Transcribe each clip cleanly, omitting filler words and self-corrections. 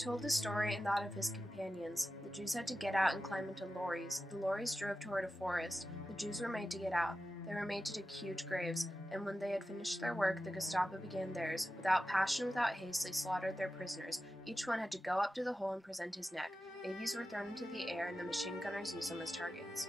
told the story and that of his companions. The Jews had to get out and climb into lorries. The lorries drove toward a forest. The Jews were made to get out. They were made to dig huge graves, and when they had finished their work, the Gestapo began theirs. Without passion, without haste, they slaughtered their prisoners. Each one had to go up to the hole and present his neck. Babies were thrown into the air, and the machine gunners used them as targets.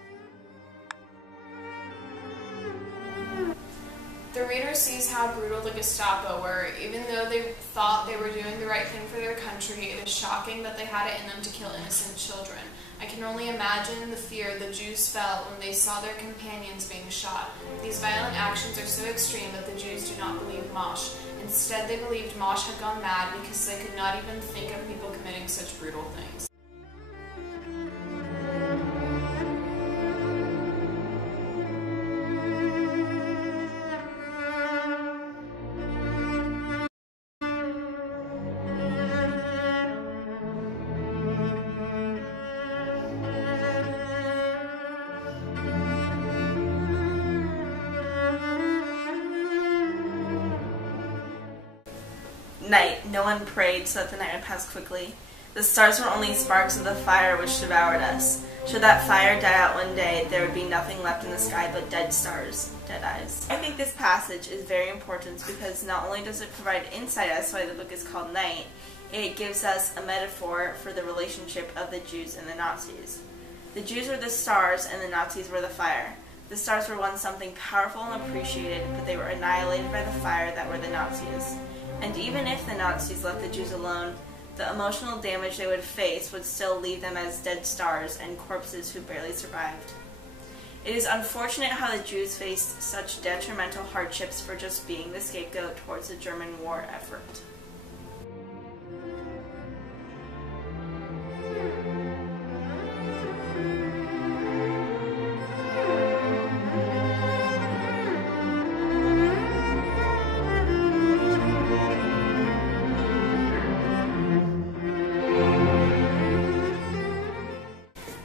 The reader sees how brutal the Gestapo were. Even though they thought they were doing the right thing for their country, it is shocking that they had it in them to kill innocent children. I can only imagine the fear the Jews felt when they saw their companions being shot. These violent actions are so extreme that the Jews do not believe Mosh. Instead, they believed Mosh had gone mad because they could not even think of people committing such brutal things. Night. No one prayed so that the night would pass quickly. The stars were only sparks of the fire which devoured us. Should that fire die out one day, there would be nothing left in the sky but dead stars, dead eyes. I think this passage is very important because not only does it provide insight as to why the book is called Night, it gives us a metaphor for the relationship of the Jews and the Nazis. The Jews were the stars and the Nazis were the fire. The stars were once something powerful and appreciated, but they were annihilated by the fire that were the Nazis. And even if the Nazis left the Jews alone, the emotional damage they would face would still leave them as dead stars and corpses who barely survived. It is unfortunate how the Jews faced such detrimental hardships for just being the scapegoat towards the German war effort.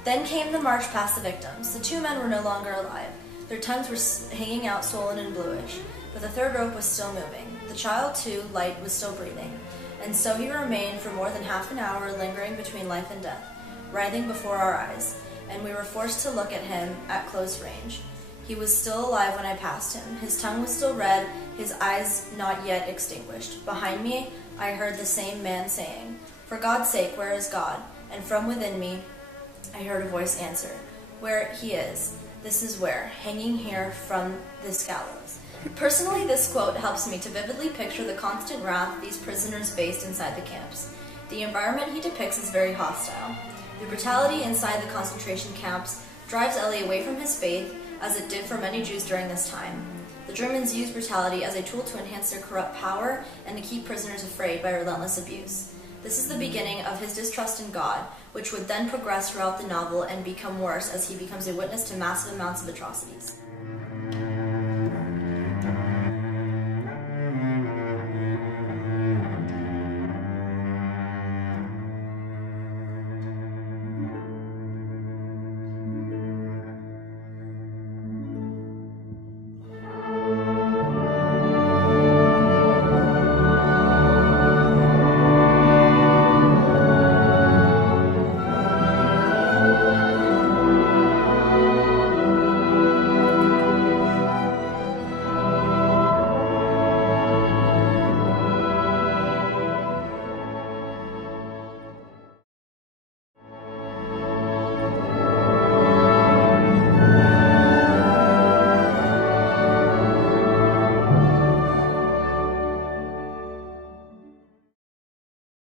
Then came the march past the victims. The 2 men were no longer alive. Their tongues were hanging out swollen and bluish, but the third rope was still moving. The child, too, Light, was still breathing, and so he remained for more than half an hour lingering between life and death, writhing before our eyes, and we were forced to look at him at close range. He was still alive when I passed him. His tongue was still red, his eyes not yet extinguished. Behind me, I heard the same man saying, "For God's sake, where is God?" And from within me, I heard a voice answer, "Where he is. This is where, hanging here from this gallows." Personally, this quote helps me to vividly picture the constant wrath these prisoners faced inside the camps. The environment he depicts is very hostile. The brutality inside the concentration camps drives Ellie away from his faith, as it did for many Jews during this time. The Germans used brutality as a tool to enhance their corrupt power and to keep prisoners afraid by relentless abuse. This is the beginning of his distrust in God, which would then progress throughout the novel and become worse as he becomes a witness to massive amounts of atrocities.